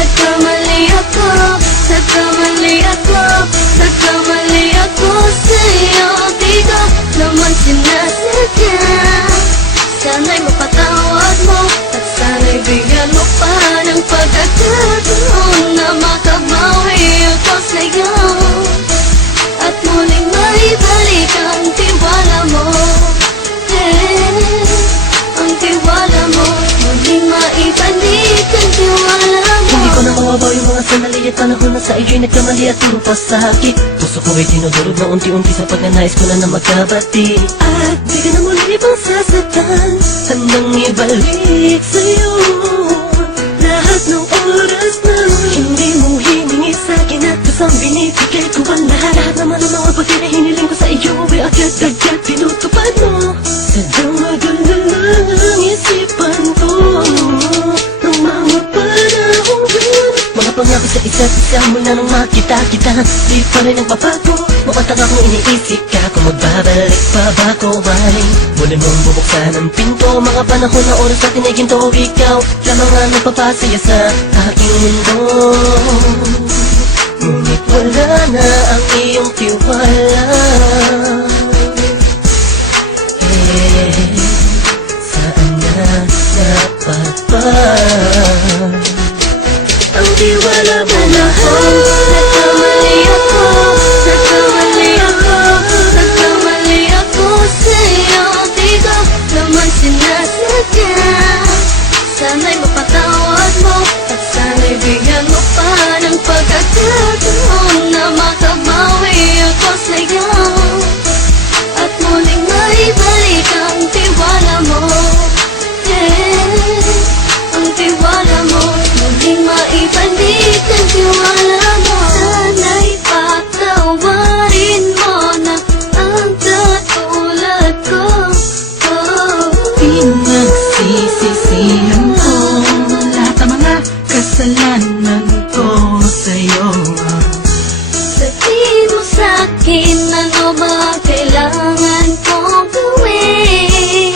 nagkamali ako, nagkamali ako, nagkamali ako sa'yo. Di ko naman sinasadya. Sana'y mapatawad mo at sana'y bigyan mo pa ng pagkakataon na makabawi ako sa'yo at muling maibalik ang tiwala mo. Ang tiwala mo, muling maibalik ang tiwala mo. Hindi ko na mawabaw yung mga sandali at panahon na sa iyo'y nagkamali at puro pasakit. Puso ko ay dinudurog na unti-unti sa pagnanais ko na magkabati. At di ka na muli ibang sasaktan, handang ibalik sa'yo lahat ng oras na hindi mo hiningi sa'kin at kusang binibigay ko ang lahat. Lahat naman ang mga bagay na hiniling ko sa iyo ay agad-agad tinutupad mo. Sadyang magulo ang isipan ko ng mga panahong yun. Mga pangako sa isa't isa mula nung makita kita, di pa rin nagbabago. Mapatang akong iniisip ka kung magbabalik pa ba ko ay muli mong bubuksan ang pinto. Mga panahon na oras natin ay ginto, ikaw lamang ang nagpapasaya sa aking mundo. Ngunit wala na ang iyong tiwala. Saan na dapat ba ang tiwala mo na Nagkamali ako, nagkamali ako, nagkamali ako sa'yo. Di ko naman sinasadya. Sana'y mapatawad mo at sana'y bigyan mo pa ng pagkakataon na makabawi ako sa'yo at muling maibalik ang tiwala mo. Ang tiwala mo, muling maibalik ang tiwala mo. Sana'y patawarin mo na ang katulad ko. Pinagsisisihan ko lahat ng mga kasalanan ko sa'yo. Sabihin mo sa'kin ano ba kailangan kong gawin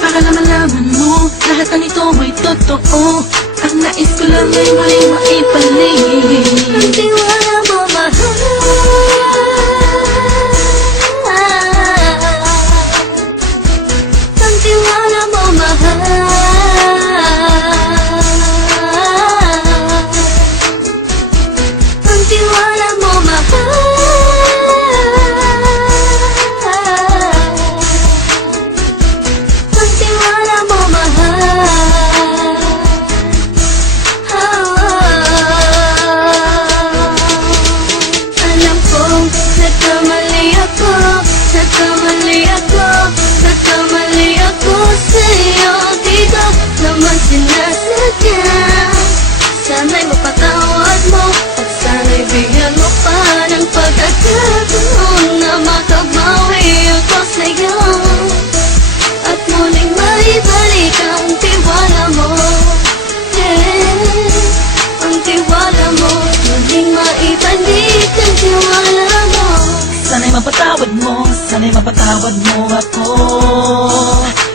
Para na malaman mo lahat ng ito ay totoo. Ang nais ko lang ay muling maibalik ang tiwala mo, mahal. Ang tiwala mo, mahal. Ang tiwala mo, mahal. Ang tiwala mo, mahal. Alam kong nagkamali ako, nagkamali ako, nagkamali ako sa'yo. Di ko naman sinasadya. Sana'y mapatawad mo at sana'y bigyan mo pa ng pagkakataon na makabawi ako sa'yo at muling maibalik ang tiwala mo. Ang tiwala mo, muling maibalik ang tiwala mo. Sana'y mapatawad mo ako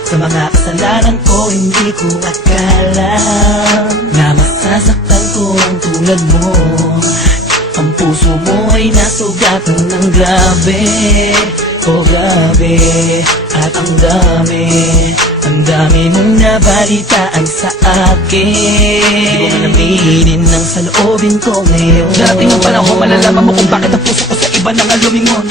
sa mga kasalanan ko. Hindi ko akala na masasaktan ko ang tulad mo. Ang puso mo ay nasugatan ng grabe. Oh grabe, at ang dami mong nabalitaan sa akin. Di ko man aminin ang saloobin ko ngayon. Darating ang panahon, malalaman mo kung bakit ang puso ko sa iba nang lumingon.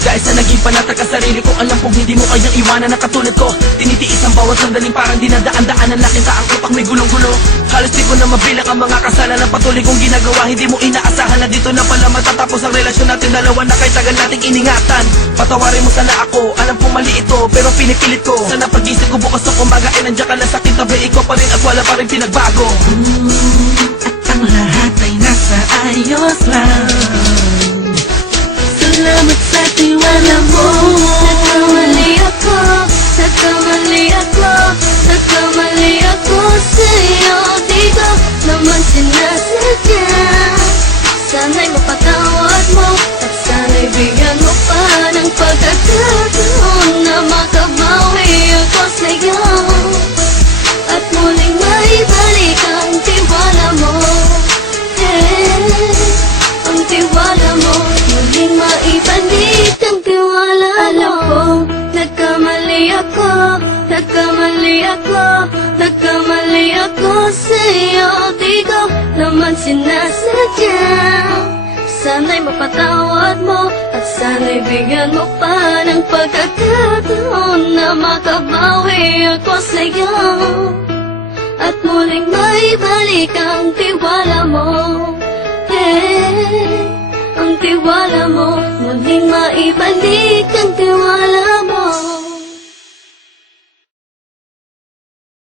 Dahil sa naging panatag ka sarili ko, alam kong hindi mo kayang iwanan na katulad ko. Tinitiis ang bawat sandaling parang dinadaan-daanan. Nakita ang utak may gulong-gulo. Halos di ko na mabilang ang mga kasalanan patuloy kong ginagawa. Hindi mo inaasahan na dito na pala matatapos ang relasyon natin dalawa na kahit tagal nating iningatan. Patawarin mo sana ako, alam kong mali ito pero pinipilit ko. Sana pag-isip ko bukas ng umaga ay nandiyan ka lang sa akin tabi. Ikaw pa rin at wala pa rin pinagbago. At ang lahat ay nasa ayos lang. Salamat sa tiwala mo. Nagkamali ako, nagkamali ako, nagkamali ako sa'yo. Di ko naman sinasadya. Sana'y mapatawad mo at sana'y bigyan mo pa ng pagkakataon na makabawi ako sa'yo at muling maibalik ang tiwala mo. nagkamali ako sa'yo. Di ko naman sinasadya. Sana'y mapatawad mo at sana'y bigyan mo pa ng pagkakataon na makabawi ako sa'yo at muling maibalik ang tiwala mo. Ang tiwala mo, muling maibalik ang tiwala mo.